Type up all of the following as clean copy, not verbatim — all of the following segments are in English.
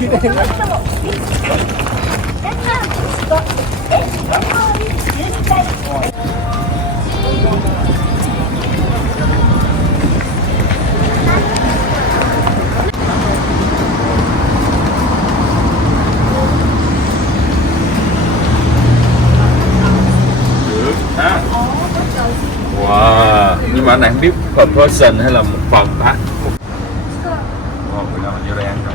Wow, nhưng mà anh này không biết per person hay là một phần ta. Wow, cái nào như đen rồi.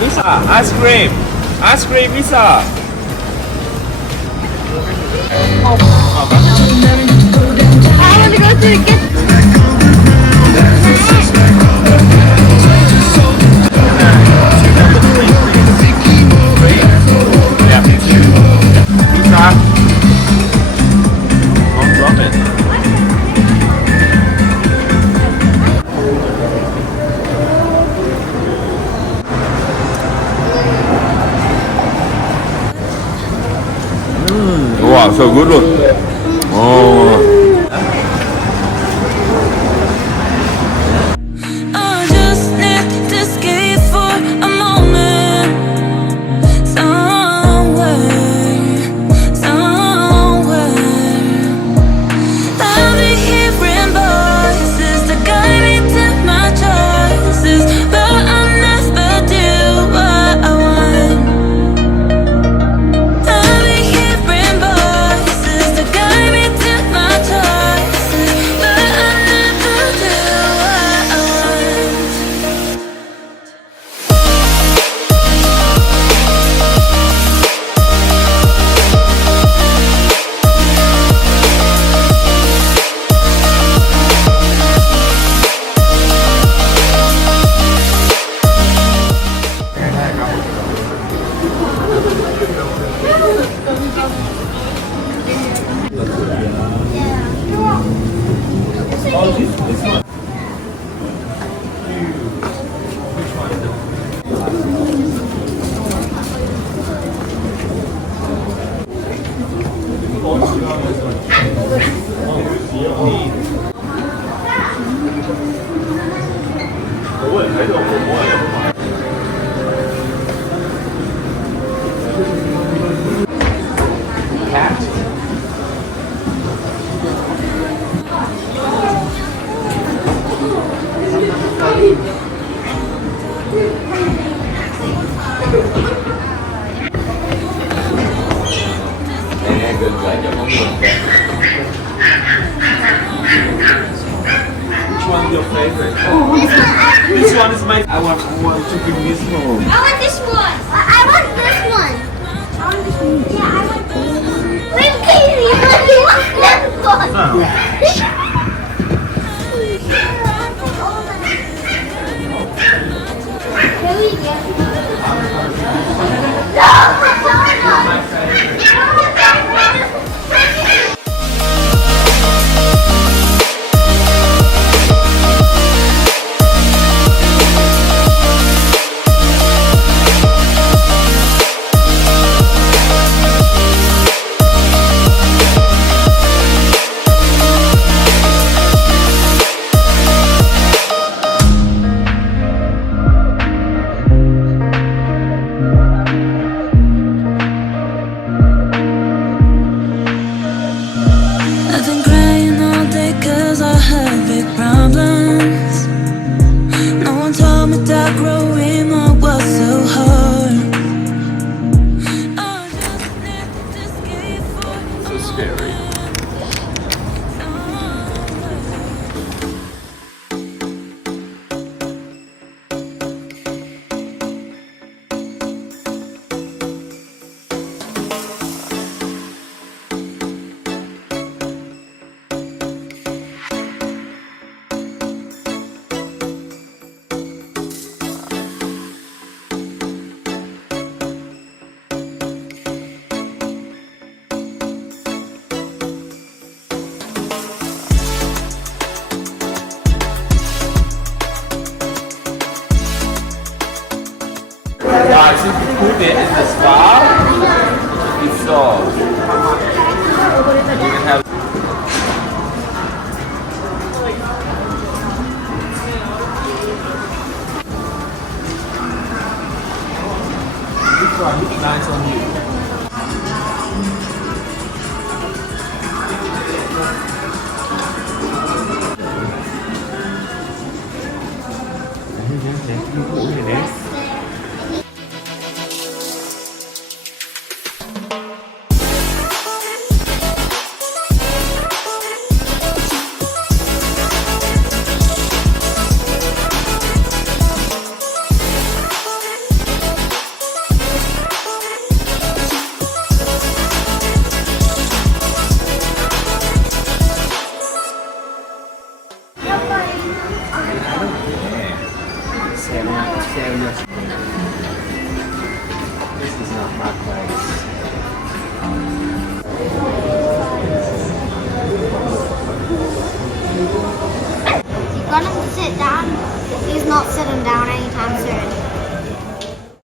Visa, ice cream, visa. I want to go to the kitchen. Yeah. Visa. On ramen. so good luôn. Oh. I just need to escape for a moment. Somewhere. I'll be hearing voices to guide me to my choices, but I'll never do what I want. I'll be hearing voices to guide me to my choices, but I'll never do what I want. Which one is your favorite? This one is my. I want to bring this home. I want this one. I want this one. I want this one. Yeah, I want this one. Wait, Katie, you want this one? Can we get I've been crying all day 'cause I had big problems. No one told me that growing up was so hard. I just need to escape for So scary. If you put it in the spa, it's soft. You can have. This one looks nice on you.